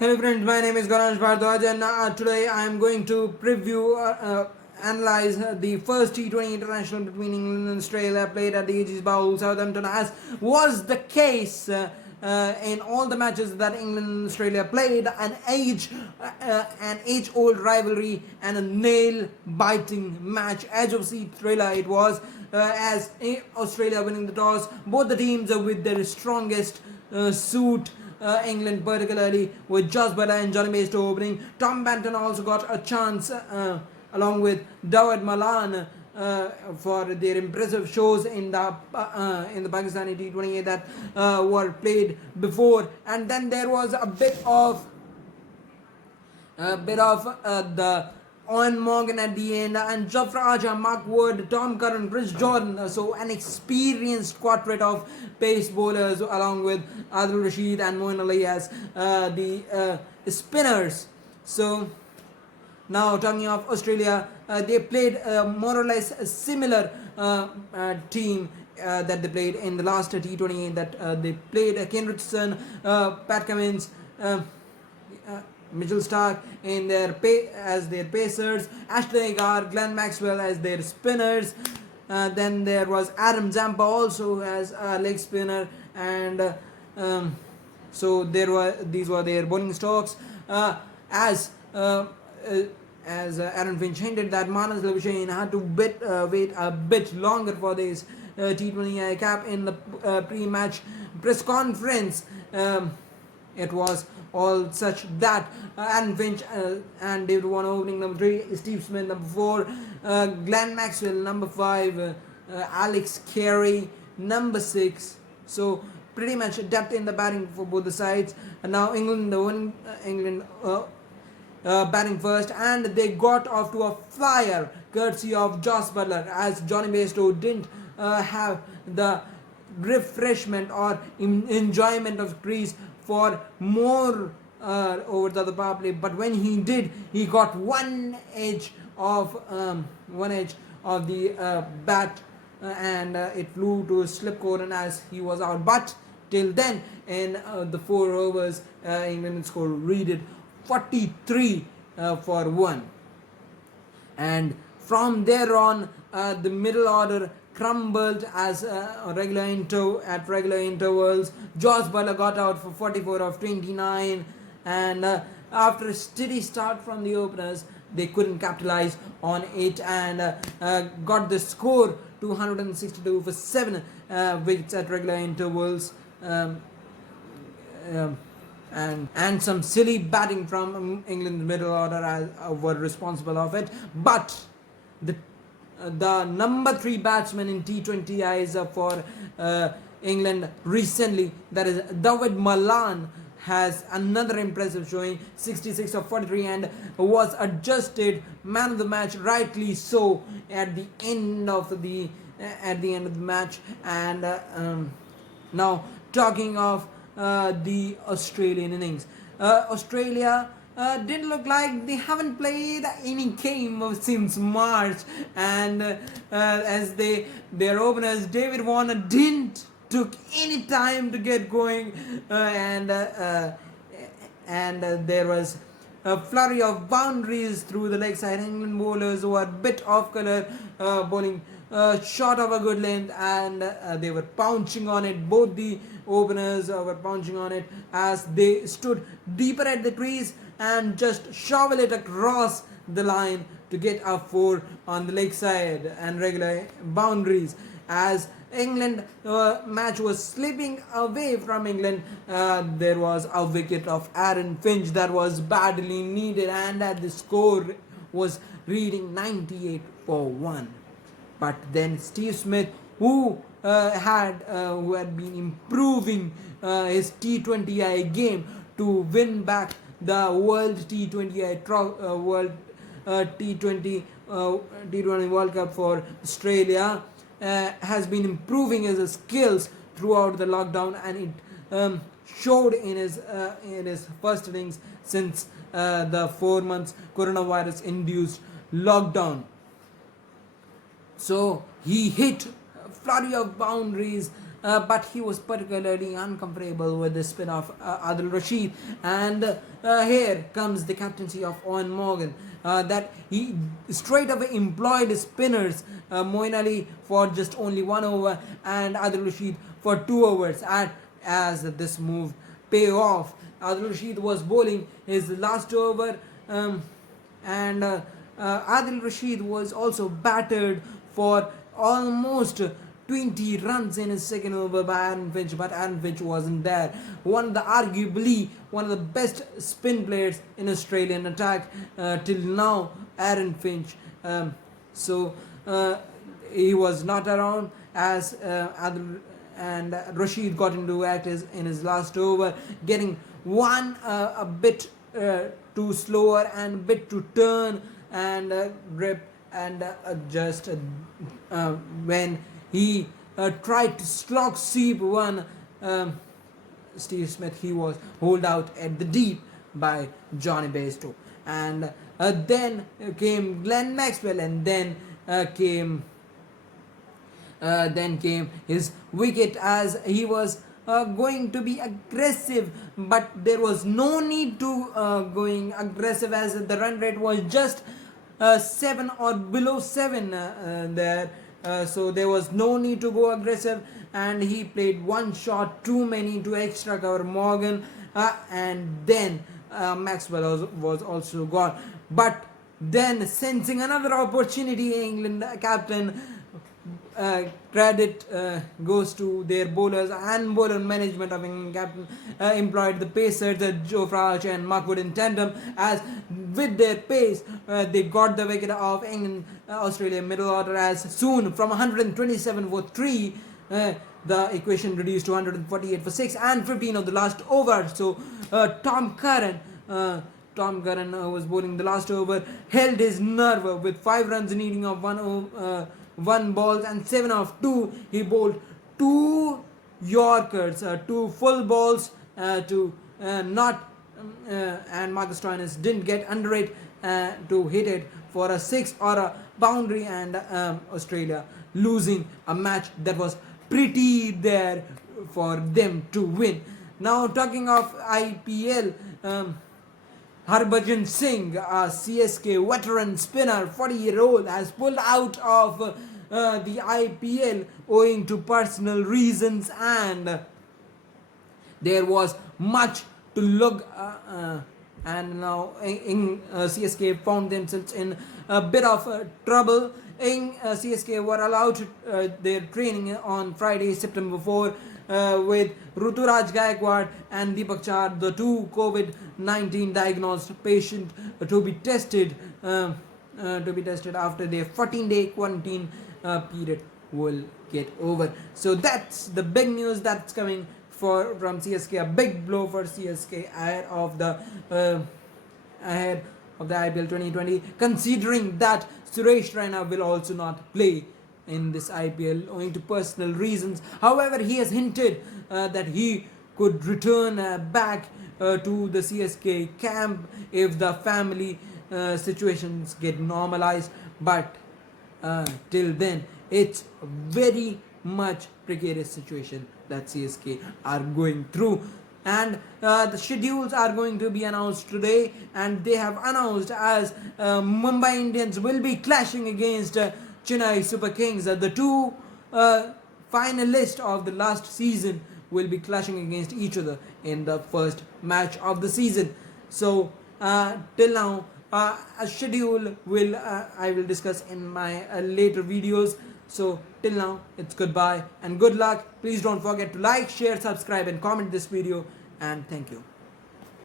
Hello friends, my name is Ganesh Bhardwaj and today I am going to analyze the first T20 international between England and Australia played at the Aegis Bowl, Southampton, as was the case in all the matches that England and Australia played. An age-old rivalry and a nail-biting match. Edge of seat thriller it was, as Australia winning the toss. Both the teams are with their strongest suit. England, particularly with Josh Buttler and Johnny Bairstow opening. Tom Banton also got a chance along with David Malan for their impressive shows in the Pakistani T20 that were played before. And then there was a bit of the Owen Morgan at the end, and Jofra Archer, Mark Wood, Tom Curran, Chris Jordan. So an experienced quartet of pace bowlers along with Adil Rashid and Moeen Ali as the spinners. So now talking of Australia, they played more or less a similar team that they played in the last T20 that they played. Ken Richardson, Pat Cummins, Mitchell Stark in their as their pacers, Ashley Agar, Glenn Maxwell as their spinners. Then there was Adam Zampa also as a leg spinner, and so these were their bowling stocks. As Aaron Finch hinted that Manas Labuschagne had to wait a bit longer for this T20I cap in the pre-match press conference. It was all such that Aaron Finch and David Warner opening number 3, Steve Smith number 4, Glenn Maxwell number 5, Alex Carey number 6. So pretty much depth in the batting for both the sides. And now England batting first, and they got off to a flyer courtesy of Josh Buttler, as Johnny Bairstow didn't have the refreshment or enjoyment of crease for more over the other power play, but when he did, he got one edge of the bat, and it flew to slip corner as he was out. But till then, in the 4 overs, England scored read 43 for 1, and from there on, the middle order crumbled as regular intervals. Josh Buttler got out for 44 of 29, and after a steady start from the openers, they couldn't capitalize on it and got the score to 162 for 7 wickets at regular intervals. And some silly batting from England's middle order were responsible of it. But the number 3 batsman in T20Is for England recently, that is David Malan, has another impressive showing, 66 of 43, and was adjusted man of the match, rightly so, at the end of the match. And now talking of the Australian innings, Australia didn't look like they haven't played any game since March, and as their openers David Warner didn't took any time to get going, and there was a flurry of boundaries through the leg side. England bowlers were a bit off color, bowling short of a good length, and they were pouncing on it. Both the openers were pouncing on it as they stood deeper at the crease and just shovel it across the line to get a 4 on the leg side and regular boundaries. As England match was slipping away from England, there was a wicket of Aaron Finch that was badly needed, and the score was reading 98 for 1. But then Steve Smith, who had been improving his T20I game to win back the World T20I World T20 World Cup for Australia, has been improving his skills throughout the lockdown, and it showed in his first innings since the 4 months coronavirus induced lockdown. So he hit a flurry of boundaries but he was particularly uncomfortable with the spin of Adil Rashid. And here comes the captaincy of Owen Morgan. That he straight away employed spinners, Moeen Ali for just only 1 over and Adil Rashid for 2 overs. As this move pay off, Adil Rashid was bowling his last over, and Adil Rashid was also battered for almost 20 runs in his second over by Aaron Finch, but Aaron Finch wasn't there. Arguably one of the best spin players in Australian attack till now, Aaron Finch. So he was not around as Adil and Rashid got into act in his last over, getting one a bit too slower and a bit to turn and grip, and just when he tried to slog sweep one Steve Smith, he was holed out at the deep by Johnny Bairstow. And then came Glenn Maxwell, and then came his wicket, as he was going to be aggressive, but there was no need to going aggressive, as the run rate was just 7 or below 7 there. So there was no need to go aggressive, and he played one shot too many to extra cover Morgan, and then Maxwell was also gone. But then, sensing another opportunity, England captain, credit goes to their bowlers and bowler management of England captain, employed the pacers Jofra Archer and Mark Wood in tandem, as with their pace they got the wicket of England Australia middle order, as soon from 127 for 3 the equation reduced to 148 for 6 and 15 of the last over. So Tom Curran was bowling the last over, held his nerve with 5 runs needing of 1 balls and 7 of 2. He bowled 2 Yorkers, 2 full balls to not and Marcus Stoinis didn't get under it to hit it for a 6 or a boundary, and Australia losing a match that was pretty there for them to win. Now, talking of IPL, Harbhajan Singh, a CSK veteran spinner, 40-year-old, has pulled out of the IPL owing to personal reasons, and there was much to look and now CSK found themselves in a bit of trouble. CSK were allowed their training on Friday, September 4, with Ruturaj Gaikwad and Deepak Char, the 2 COVID-19 diagnosed patient, to be tested after their 14-day quarantine period will get over. So that's the big news that's coming from CSK. A big blow for CSK ahead of the IPL 2020, considering that Suresh Raina will also not play in this IPL owing to personal reasons. However, he has hinted that he could return back to the CSK camp if the family situations get normalized. But till then, it's very much precarious situation that CSK are going through, and the schedules are going to be announced today, and they have announced as Mumbai Indians will be clashing against Chennai Super Kings. The 2 finalists of the last season will be clashing against each other in the first match of the season. So till now, a schedule I will discuss in my later videos. So till now, it's goodbye and good luck. Please don't forget to like, share, subscribe and comment this video, and thank you.